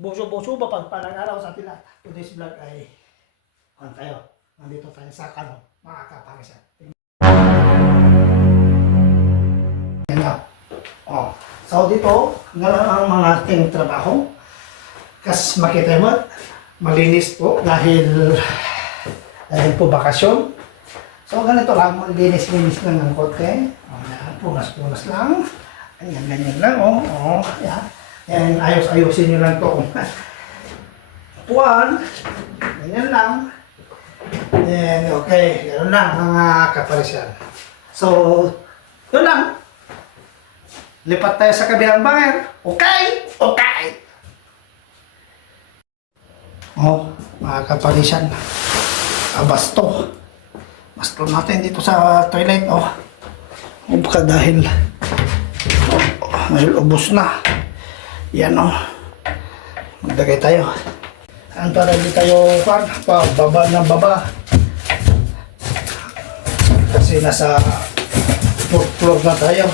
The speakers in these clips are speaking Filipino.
buso-buso ba pagpalang araw sa atin lahat. Today's vlog ay tayo. Nandito tayo sa Kano, mga kaparisan. Yan na. Oh. So dito, ngayon ang mga ating trabaho. Kas makita mo, malinis po dahil po bakasyon. So ganito lang, maglinis-linis lang ng konti. Oh, yan, punas-punas lang. Ayan, ganyan lang. Oh, yan. And ayos-ayusin nyo lang ito. Puan. Ganyan lang. And okay, ganoon lang mga kaparisan. So, yun lang. Lipat tayo sa kabilang banger. Okay? Okay! Oh, mga kaparisan. Basto. Basto natin dito sa toilet. Oh, baka dahil ubos na. Yan o. Maglagay tayo. Para hindi tayo baba ng baba. Kasi nasa 4th floor na tayo.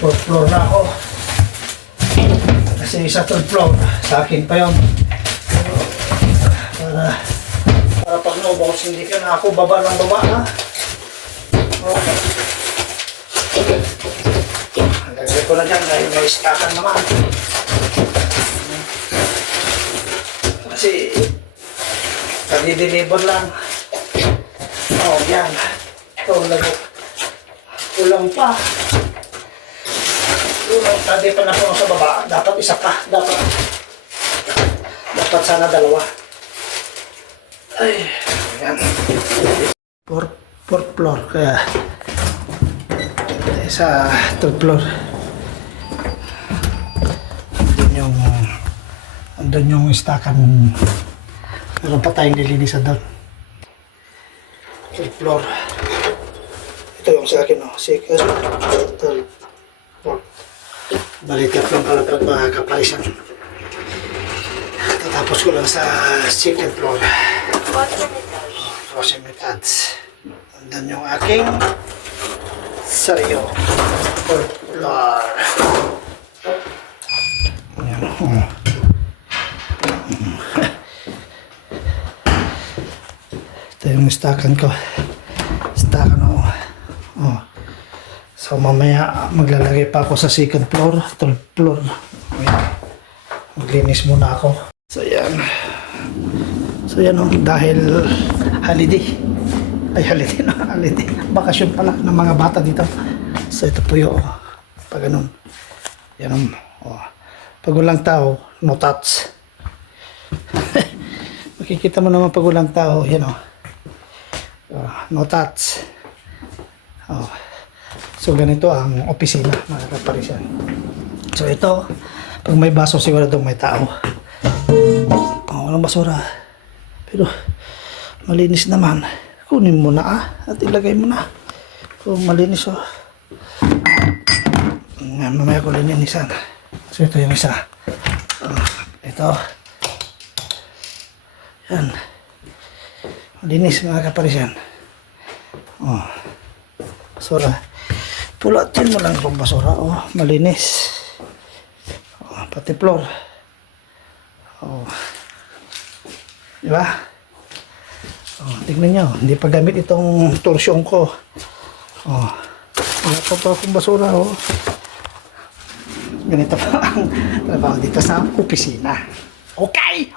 4th floor na ako. Kasi sa 3rd floor, sa akin pa yun. Para pag naubos, hindi ka na ako baba ng baba ha. Okay. Lagay ko na dyan dahil may stackan naman. Kasi pag-deliver lang. Oh, yan. Ito, kulang pa. Hindi pa na po sa baba. Dapat isa pa. Dapat sana dalawa. Ay, yan. 4th floor. Kaya sa 3rd floor. Andun yung stackan. Meron pa tayong nilinisan doon. 3rd floor. Ito yung sa akin, no? 2nd, 3rd, 4th. Balikat lang pala pag mga kapalisan. Tatapos ko lang sa 2nd floor. Frozen methods. Andun yung aking sariyo. 4th floor. Ayan. Ito yung stackan ko. Stackan ako. Oh. So mamaya maglalagay pa ako sa 2nd floor, 3rd floor. Ayan. Maglinis muna ako. So yan. So yan oh, dahil holiday. Ay holiday na, holiday. Bakasyon pala ng mga bata dito. So ito po yung pag ganun. Yan oh. Pag walang tao, no touch. Makikita mo naman pag walang tao, yan o. No touch. Oh. So ganito ang opisina, mga kaparisan. So ito, pag may baso siguradong may tao. Oh, walang basura. Pero malinis naman. Kunin mo na at ilagay mo na. Kung malinis oh. Mamaya ko linisan. So ito yung isa. Ito. Yan. Malinis mga kaparisan. Oh. Basura. Pulatin mo lang kung basura. Oh, malinis. Oh, pati floor. Oh. Diba? Oh, tignan nyo. Hindi pa gamit itong torsyong ko. Oh. Wala pa akong basura. Oh. Ganito pa ang trabaho dito sa opisina. Okay!